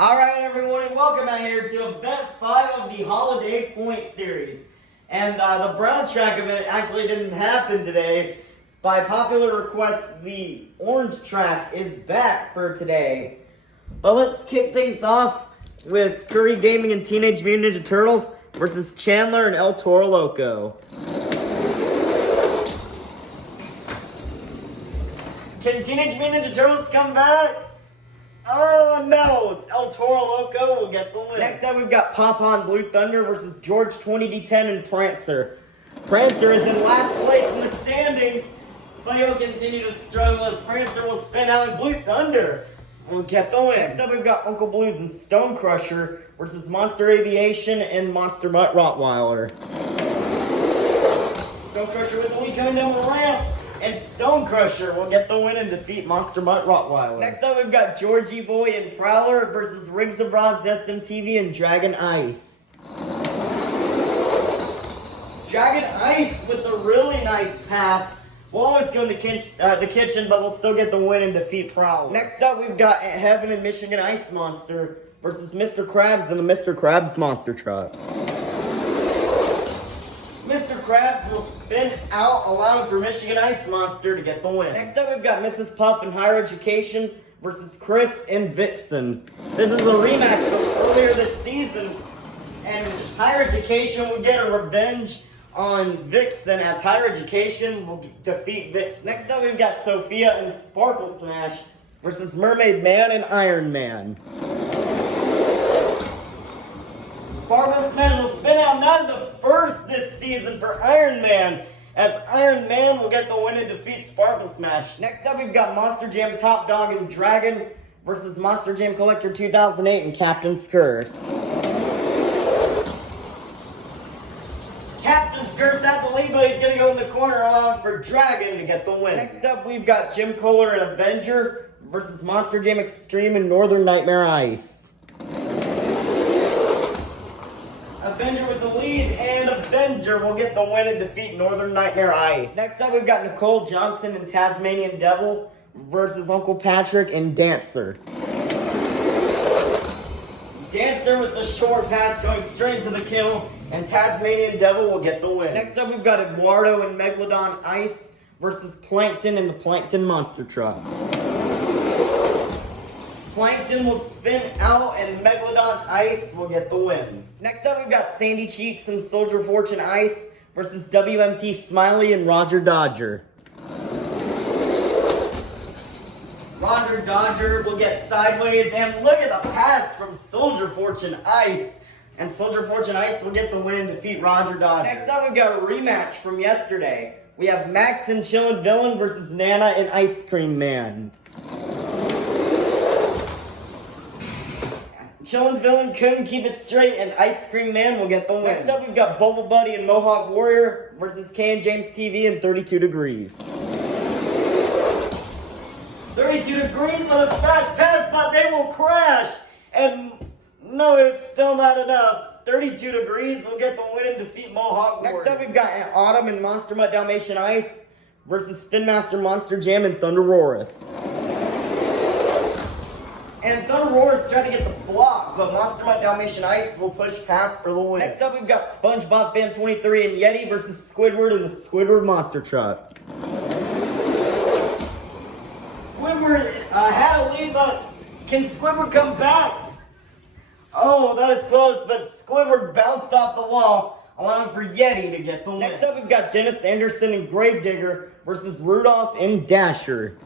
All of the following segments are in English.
Alright everyone, and welcome out here to event 5 of the Holiday Point Series. And the brown track event actually didn't happen today. By popular request, the orange track is back for today. But let's kick things off with Curry Gaming and Teenage Mutant Ninja Turtles versus Chandler and El Toro Loco. Can Teenage Mutant Ninja Turtles come back? Oh no! El Toro Loco will get the win. Next up, we've got Papa and Blue Thunder versus George 20D10 and Prancer. Prancer is in last place in the standings, but he'll continue to struggle as Prancer will spin out and Blue Thunder will get the win. Next up, we've got Uncle Blues and Stone Crusher versus Monster Aviation and Monster Mutt Rottweiler. Stone Crusher with the lead coming down the ramp. And Stone Crusher will get the win and defeat Monster Mutt Rottweiler. Next up, we've got Georgie Boy and Prowler versus Riggs of Bronze SMTV and Dragon Ice. Dragon Ice with a really nice pass. We'll always go in the kitchen, but we'll still get the win and defeat Prowler. Next up, we've got Heaven and Michigan Ice Monster versus Mr. Krabs and the Mr. Krabs Monster Truck. Mr. Krabs will spin out, allowing for Michigan Ice Monster to get the win. Next up, we've got Mrs. Puff and Higher Education versus Chris and Vixen. This is a rematch from earlier this season, and Higher Education will get a revenge on Vixen as Higher Education will defeat Vixen. Next up, we've got Sophia and Sparkle Smash versus Mermaid Man and Iron Man. Sparkle Smash will spin out, and that is the first this season for Iron Man, as Iron Man will get the win and defeat Sparkle Smash. Next up, we've got Monster Jam Top Dog and Dragon versus Monster Jam Collector 2008 and Captain's Curse. Captain's Curse at the lead, but he's going to go in the corner allowing for Dragon to get the win. Next up, we've got Jim Kohler and Avenger versus Monster Jam Extreme and Northern Nightmare Ice. Avenger with the lead, and Avenger will get the win and defeat Northern Nightmare Ice. Next up, we've got Nicole Johnson and Tasmanian Devil versus Uncle Patrick and Dancer. Dancer with the short pass going straight into the kill, and Tasmanian Devil will get the win. Next up, we've got Eduardo and Megalodon Ice versus Plankton and the Plankton Monster Truck. Plankton will spin out and Megalodon Ice will get the win. Next up, we've got Sandy Cheeks and Soldier Fortune Ice versus WMT Smiley and Roger Dodger. Roger Dodger will get sideways, and look at the pass from Soldier Fortune Ice. And Soldier Fortune Ice will get the win and defeat Roger Dodger. Next up, we've got a rematch from yesterday. We have Max and Chillin' Villain versus Nana and Ice Cream Man. Chillin' Villain couldn't keep it straight, and Ice Cream Man will get the win. Next up, we've got Bubble Buddy and Mohawk Warrior versus Kay and James TV and 32 Degrees. 32 Degrees with a fast pass, but they will crash. And no, it's still not enough. 32 Degrees will get the win and defeat Mohawk Warrior. Next up, we've got Autumn and Monster Mutt Dalmatian Ice versus Spin Master Monster Jam and Thunderosaurus. And Thunderosaurus tried to get the block, but Monster Mutt Dalmatian Ice will push past for the win. Next up, we've got SpongeBob Fan 23 and Yeti versus Squidward and the Squidward Monster Truck. Squidward had a lead, but can Squidward come back? Oh, that is close, but Squidward bounced off the wall, allowing for Yeti to get the win. Next up, we've got Dennis Anderson and Gravedigger versus Rudolph and Dasher.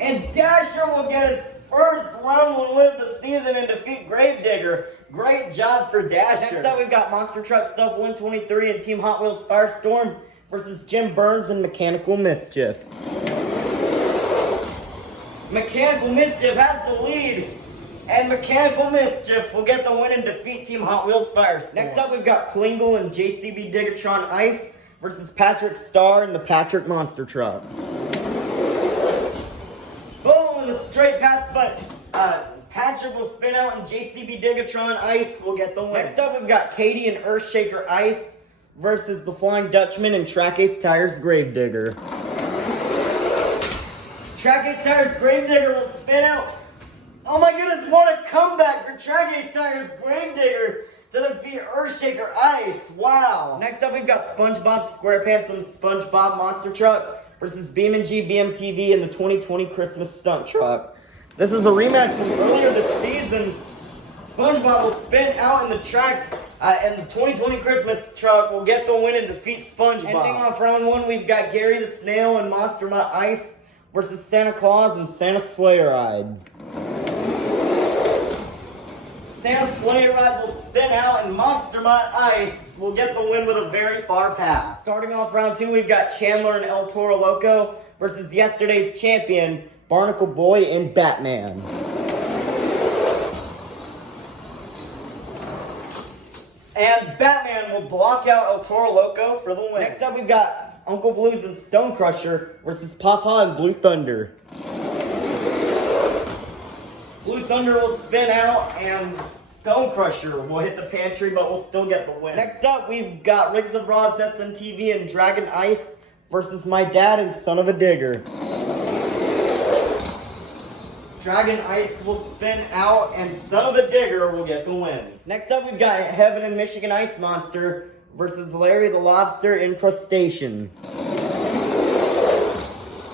And Dasher will get his first round win of the season and defeat Gravedigger. Great job for Dasher. Next up, we've got Monster Truck Stuff 123 and Team Hot Wheels Firestorm versus Jim Burns and Mechanical Mischief. Mechanical Mischief has the lead, and Mechanical Mischief will get the win and defeat Team Hot Wheels Firestorm. Next up, we've got Klingle and JCB Digatron Ice versus Patrick Starr and the Patrick Monster Truck. Boom, with a straight pass, but Patrick will spin out and JCB Digatron Ice will get the win. Next up, we've got Katie and Earthshaker Ice versus the Flying Dutchman and Track Ace Tires Gravedigger. Track Ace Tires Gravedigger will spin out, Oh my goodness, what a comeback for Track Ace Tires Gravedigger to defeat Earthshaker Ice. Wow. Next up, we've got SpongeBob SquarePants from SpongeBob Monster Truck versus BeamNG BMTV in the 2020 Christmas Stunt Truck. This is a rematch from earlier this season. SpongeBob will spin out in the track, and the 2020 Christmas truck will get the win and defeat SpongeBob. Ending off round one, we've got Gary the Snail and Monster Mutt Ice versus Santa Claus and Santa Sleigh Ride. Santa Sleigh Ride will spin out, and Monster Mutt Ice will get the win with a very far pass. Starting off round two, we've got Chandler and El Toro Loco versus yesterday's champion, Barnacle Boy and Batman. And Batman will block out El Toro Loco for the win. Next up, we've got Uncle Blues and Stone Crusher versus Papa and Blue Thunder. Blue Thunder will spin out, and Stone Crusher will hit the pantry, but will still get the win. Next up, we've got Riggs of Roz SMTV and Dragon Ice versus My Dad and Son of a Digger. Dragon Ice will spin out, and Son of a Digger will get the win. Next up, we've got Heaven and Michigan Ice Monster versus Larry the Lobster and Crustacean.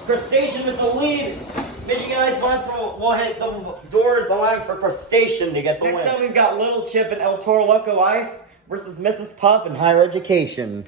Crustacean with the lead. Michigan Ice Monster will hit the doors, allowing for Crustacean to get the win. Next up, we've got Little Chip and El Toro Loco Ice versus Mrs. Puff and Higher Education.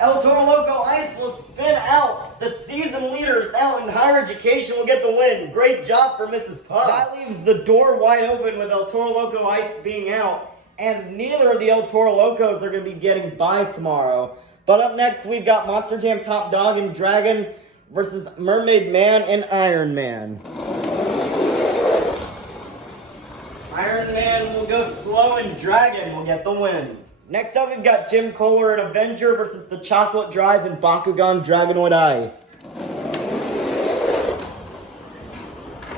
El Toro Loco Ice will spin out. The season leaders out in Higher Education will get the win. Great job for Mrs. Puff. That leaves the door wide open with El Toro Loco Ice being out. And neither of the El Toro Locos are going to be getting buys tomorrow. But up next, we've got Monster Jam Top Dog and Dragon versus Mermaid Man and Iron Man. Iron Man will go slow and Dragon will get the win. Next up, we've got Jim Kohler and Avenger versus the Chocolate Drive and Bakugan Dragonoid Ice.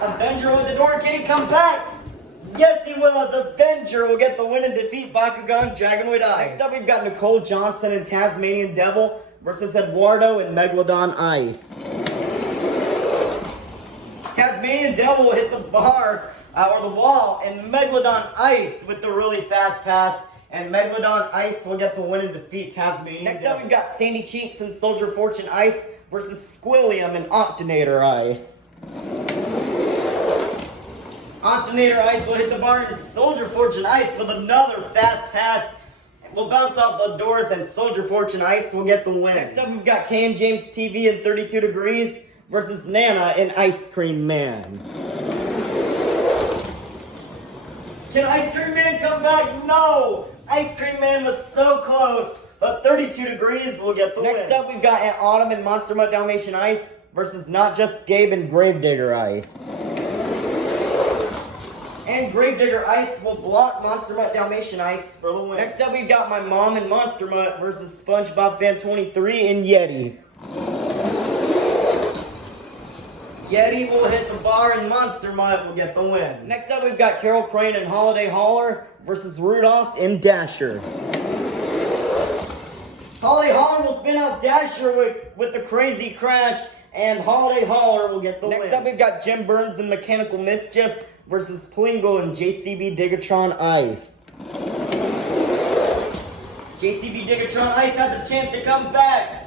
Avenger with the door. Can he come back? Yes, he will, as Avenger will get the win and defeat Bakugan Dragonoid Ice. Next up, we've got Nicole Johnson and Tasmanian Devil versus Eduardo and Megalodon Ice. Tasmanian Devil will hit the bar, or the wall, and Megalodon Ice with the really fast pass. And Megalodon Ice will get the win and defeat Tasmanian Devil. Next up, we've got Sandy Cheeks and Soldier Fortune Ice versus Squilliam and Octonator Ice. Octonator Ice will hit the bar, and Soldier Fortune Ice with another fast pass will bounce off the doors, and Soldier Fortune Ice will get the win. Next up, we've got Kay and James TV and 32 Degrees versus Nana and Ice Cream Man. Can Ice Cream Man come back? No! Ice Cream Man was so close, but 32 Degrees will get the win. Next up, we've got Autumn and Monster Mutt Dalmatian Ice versus Not Just Gabe and Gravedigger Ice. And Gravedigger Ice will block Monster Mutt Dalmatian Ice for the win. Next up, we've got My Mom and Monster Mutt versus SpongeBob Fan 23 and Yeti. Yeti will hit the bar, and Monster Mutt will get the win. Next up, we've got Carol Crane and Holiday Hauler versus Rudolph and Dasher. Holiday Hauler will spin out Dasher with the crazy crash, and Holiday Hauler will get the win. Next up, we've got Jim Burns and Mechanical Mischief versus Plingle and JCB Digatron Ice. JCB Digatron Ice has a chance to come back.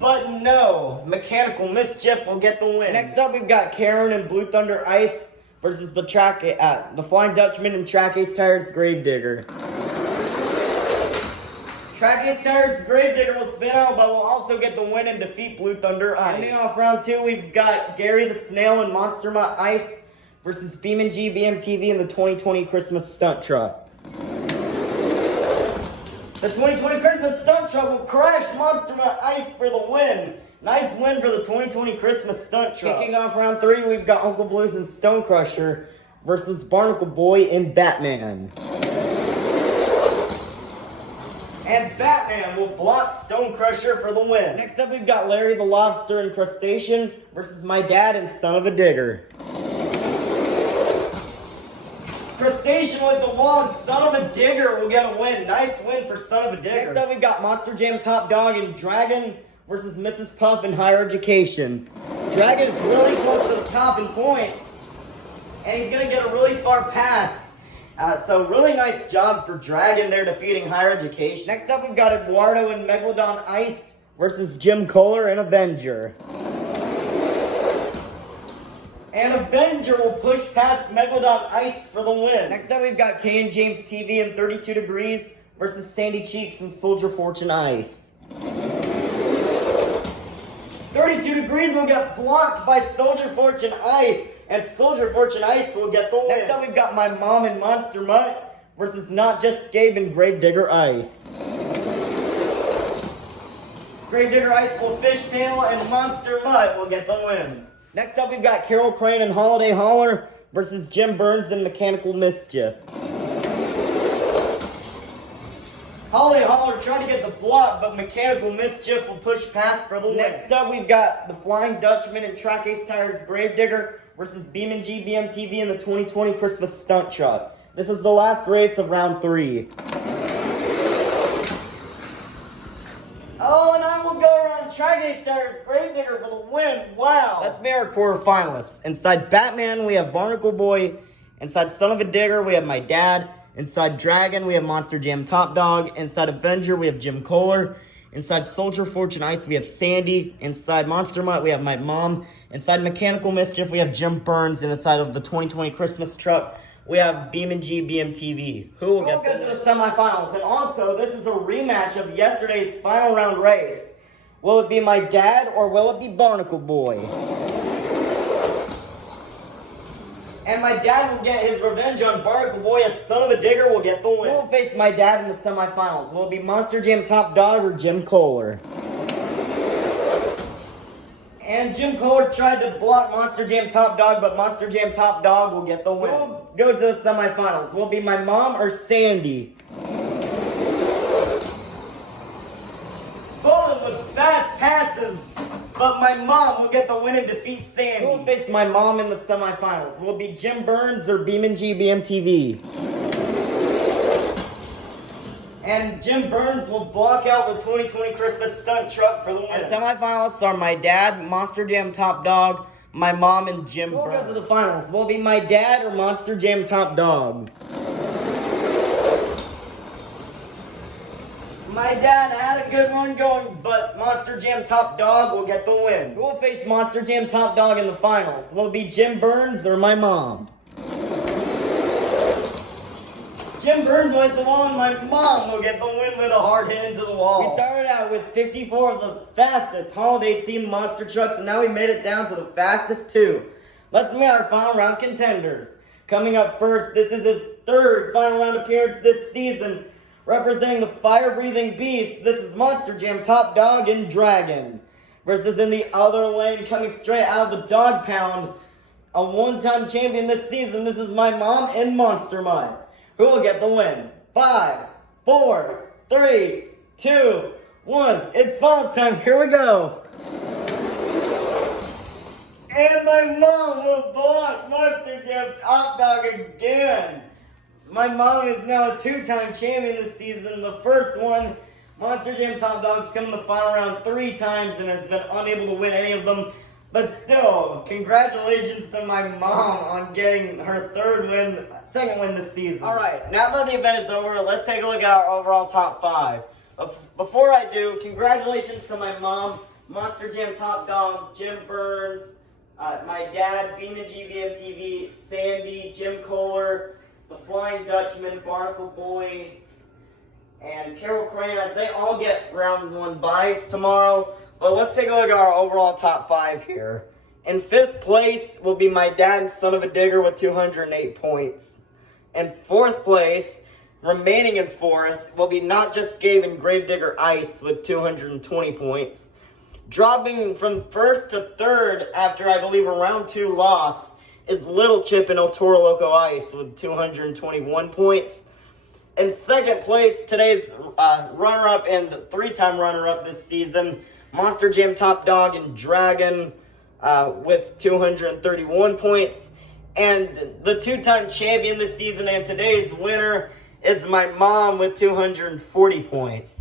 But no, Mechanical Mischief will get the win. Next up, we've got Karen and Blue Thunder Ice versus the Flying Dutchman and Track Ace Tires Gravedigger. Track Ace Tires Gravedigger will spin out, but will also get the win and defeat Blue Thunder Ice. Ending off round two, we've got Gary the Snail and Monster Mutt Ice versus BeamNG BMTV in the 2020 Christmas Stunt Truck. The 2020 Christmas Stunt Truck will crash Monster Mutt Ice for the win. Nice win for the 2020 Christmas Stunt Truck. Kicking off round three, we've got Uncle Blues and Stone Crusher versus Barnacle Boy and Batman. And Batman will block Stone Crusher for the win. Next up, we've got Larry the Lobster and Crustacean versus My Dad and Son of a Digger. Crustacean with the wall, and Son of a Digger will get a win. Nice win for Son of a Digger. Next up, we've got Monster Jam Top Dog and Dragon versus Mrs. Puff and Higher Education. Dragon's really close to the top in points. And he's going to get a really far pass. So really nice job for Dragon there defeating Higher Education. Next up, we've got Eduardo and Megalodon Ice versus Jim Kohler and Avenger. And Avenger will push past Megalodon Ice for the win. Next up, we've got Kay and James TV and 32 Degrees versus Sandy Cheeks and Soldier Fortune Ice. 32 Degrees will get blocked by Soldier Fortune Ice, and Soldier Fortune Ice will get the win. Next up, we've got My Mom and Monster Mutt versus Not Just Gabe and Gravedigger Ice. Gravedigger Ice will fishtail, and Monster Mutt will get the win. Next up, we've got Carol Crane and Holiday Holler versus Jim Burns and Mechanical Mischief. Holiday Holler tried to get the block, but Mechanical Mischief will push past for the win. Next up, we've got the Flying Dutchman and Track Ace Tires Gravedigger versus BeamNG BMTV in the 2020 Christmas Stunt Truck. This is the last race of round 3. Oh, and I will go around Track Ace Tires Gravedigger for the win. Wow. Let's be our quarterfinalists. Inside Batman, we have Barnacle Boy. Inside Son of a Digger, we have my dad. Inside Dragon, we have Monster Jam Top Dog. Inside Avenger, we have Jim Kohler. Inside Soldier Fortune Ice, we have Sandy. Inside Monster Mutt, we have my mom. Inside Mechanical Mischief, we have Jim Burns. And inside of the 2020 Christmas Truck, we have BeamNG BMTV. Who will get to the semifinals? And also, this is a rematch of yesterday's final round race. Will it be my dad or will it be Barnacle Boy? And my dad will get his revenge on Barnacle Boy, as Son of a Digger will get the win. Who will face my dad in the semifinals? Will it be Monster Jam Top Dog or Jim Kohler? And Jim Kohler tried to block Monster Jam Top Dog, but Monster Jam Top Dog will get the win. We'll go to the semifinals. Will it be my mom or Sandy? Bowling with fast passes, but my mom will get the win and defeat Sandy. Who will face my mom in the semifinals? Will it be Jim Burns or BeamNG BMTV? And Jim Burns will block out the 2020 Christmas Stunt Truck for the win. The semifinalists are my dad, Monster Jam Top Dog, my mom, and Jim Burns. We'll go to the finals. Will it be my dad or Monster Jam Top Dog? My dad had a good one going, but Monster Jam Top Dog will get the win. Who will face Monster Jam Top Dog in the finals? Will it be Jim Burns or my mom? Jim Burns will hit the wall, and my mom will get the win with a hard hit into the wall. We started out with 54 of the fastest holiday-themed monster trucks, and now we made it down to the fastest 2. Let's meet our final round contenders. Coming up first, this is his 3rd final round appearance this season. Representing the fire-breathing beast, this is Monster Jam Top Dog and Dragon. Versus in the other lane, coming straight out of the dog pound, a one-time champion this season, this is my mom and Monster Mutt. Who will get the win? 5, 4, 3, 2, 1. It's final time. Here we go. And my mom will block Monster Jam Top Dog again. My mom is now a 2-time champion this season. The first one, Monster Jam Top Dog's come in the final round 3 times and has been unable to win any of them. But still, congratulations to my mom on getting her 2nd win this season. Alright, now that the event is over, let's take a look at our overall top 5. Before I do, congratulations to my mom, Monster Jam Top Dog, Jim Burns, my dad, BeamNG BMTV, Sandy, Jim Kohler, the Flying Dutchman, Barnacle Boy, and Carol Crane, as they all get round 1 buys tomorrow. But let's take a look at our overall top 5 here. In 5th place will be my dad and Son of a Digger with 208 points. In 4th place, remaining in 4th, will be Not Just Gabe and Gravedigger Ice with 220 points. Dropping from 1st to 3rd after, I believe, a round 2 loss is Little Chip and El Toro Loco Ice with 221 points. In 2nd place, today's runner-up and 3-time runner-up this season, Monster Jam Top Dog and Dragon with 231 points. And the 2-time champion this season and today's winner is my mom with 240 points.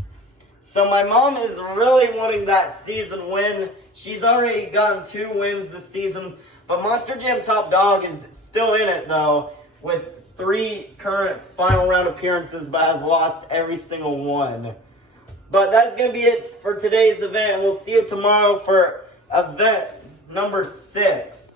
So my mom is really wanting that season win. She's already gotten 2 wins this season, but Monster Jam Top Dog is still in it, though, with 3 current final round appearances, but has lost every single one. But that's going to be it for today's event, and we'll see you tomorrow for event number 6.